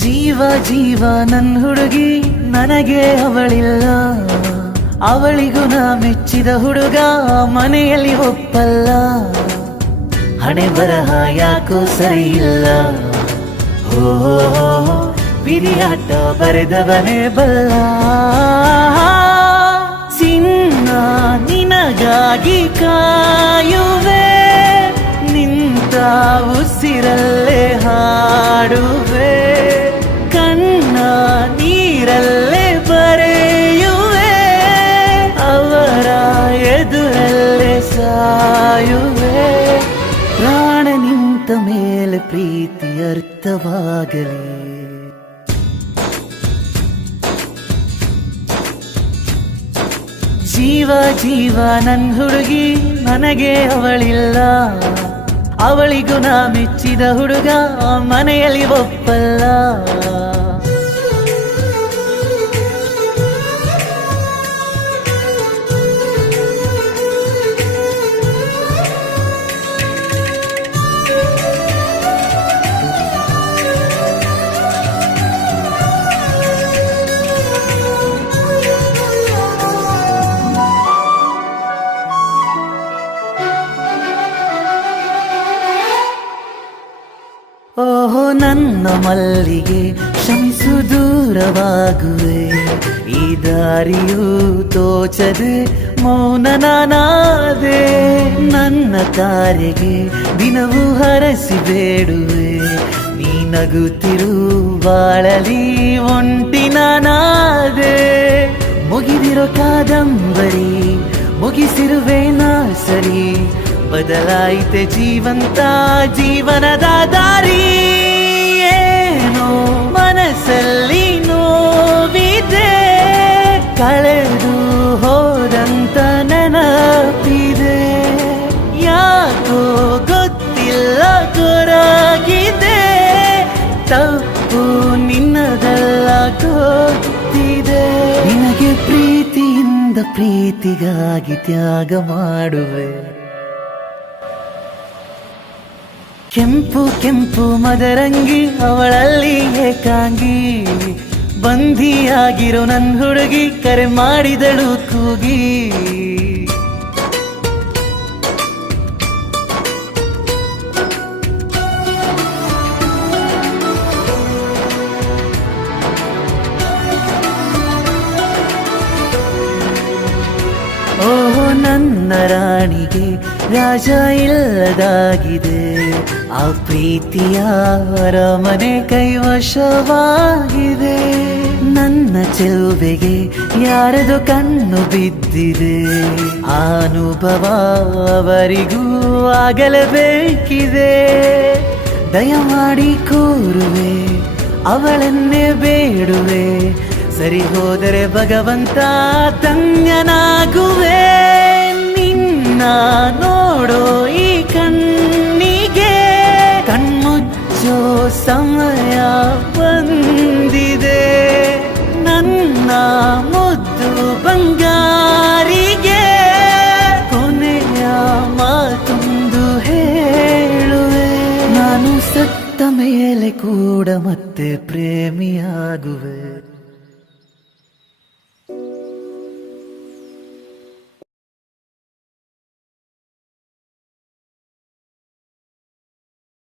ಜೀವ ಜೀವ ನನ್ ಹುಡುಗಿ, ನನಗೆ ಅವಳಿಲ್ಲ. ಅವಳಿಗೂ ನಾ ಮೆಚ್ಚಿದ ಹುಡುಗ ಮನೆಯಲ್ಲಿ ಒಪ್ಪಲ್ಲ. ಹಣೆ ಬರಹ ಯಾಕೋ ಸರಿ ಇಲ್ಲ. ಓ ವಿಧಿಯಾಟ ಬರೆದವನೇ ಬಲ್ಲ. ಚಿನ್ನ ನಿನಗಾಗಿ ಕಾಯುವೆ, ನಿಂತ ಉಸಿರಲ್ಲೇ ಹಾಡುವೆ, ಕಣ್ಣ ನೀರಲ್ಲೇ ಬರೆಯುವೆ, ಅವರ ಎದುರಲ್ಲೇ ಸಾಯುವೆ. ಪ್ರಾಣ ನಿಂತ ಮೇಲೆ ಪ್ರೀತಿ ಅರ್ಥವಾಗಲಿ. ಜೀವ ಜೀವ ನನ್ ಹುಡುಗಿ, ನನಗೆ ಅವಳಿಲ್ಲ. ಅವಳಿಗೂ ನಾ ಮೆಚ್ಚಿದ ಹುಡುಗ ಮನೆಯಲ್ಲಿ ಒಪ್ಪಲ್ಲ. ಓಹೋ ನನ್ನ ಮಲ್ಲಿಗೆ, ಕ್ಷಮಿಸು ದೂರವಾಗುವೆ. ಈ ದಾರಿಯೂ ತೋಚದೆ ಮೌನನಾದೆ. ನನ್ನ ತಾರೆಗೆ ದಿನವೂ ಹರಸಿ ಬೇಡುವೆ. ನೀ ನಗುತ್ತಿರು ಬಾಳಲಿ ಒಂಟಿನಾದೆ. ಮುಗಿದಿರೋ ಕಾದಂಬರಿ ಮುಗಿಸಿರುವೆ ನಾ ಸರಿ. ಬದಲಾಯಿತೆ ಜೀವಂತ ಜೀವನದ ದಾರಿ. ಏನೋ ಮನಸ್ಸಲ್ಲಿ ನೋವಿದೆ, ಕಳೆದು ಹೋದಂತ ನೆನಪಿದೆ. ಯಾಕೋ ಗೊತ್ತಿಲ್ಲ ಕೊರಗಿದೆ, ತಪ್ಪು ನಿನ್ನದಲ್ಲ ಗೊತ್ತಿದೆ. ನಿನಗೆ ಪ್ರೀತಿಯಿಂದ ಪ್ರೀತಿಗಾಗಿ ತ್ಯಾಗ ಮಾಡುವೆ. ಕೆಂಪು ಕೆಂಪು ಮದರಂಗಿ, ಅವಳಲ್ಲಿ ಏಕಾಂಗಿ. ಬಂಧಿಯಾಗಿರೋ ನನ್ ಹುಡುಗಿ, ಕರೆ ಮಾಡಿದಳು ಕೂಗಿ. ಓಹೋ ನನ್ನ ರಾಣಿಗೆ ರಾಜ ಇಲ್ಲದಾಗಿದೆ. ಆ ಪ್ರೀತಿಯ ಅರಮನೆ ಕೈವಶವಾಗಿದೆ. ನನ್ನ ಚೆಲುವೆಗೆ ಯಾರದು ಕಣ್ಣು ಬಿದ್ದಿದೆ. ಆ ಅನುಭವ ಅವರಿಗೂ ಆಗಲೇಬೇಕಿದೆ. ದಯಮಾಡಿ ಕೋರುವೆ, ಅವಳನ್ನೇ ಬೇಡುವೆ. ಸರಿ ಹೋದರೆ ಭಗವಂತ ಧನ್ಯನಾಗುವೆ. ನಿನ್ನ ನೋಡೋ ಈ ಕಣ್ಣಿಗೆ ಕಣ್ಮುಚ್ಚೋ ಸಮಯ ಬಂದಿದೆ. ನನ್ನ ಮುದ್ದು ಬಂಗಾರಿಗೆ ಕೊನೆಯ ಮಾತೊಂದು ಹೇಳುವೆ. ನಾನು ಸತ್ತ ಮೇಲೆ ಕೂಡ ಮತ್ತೆ ಪ್ರೇಮಿಯಾಗುವೆ.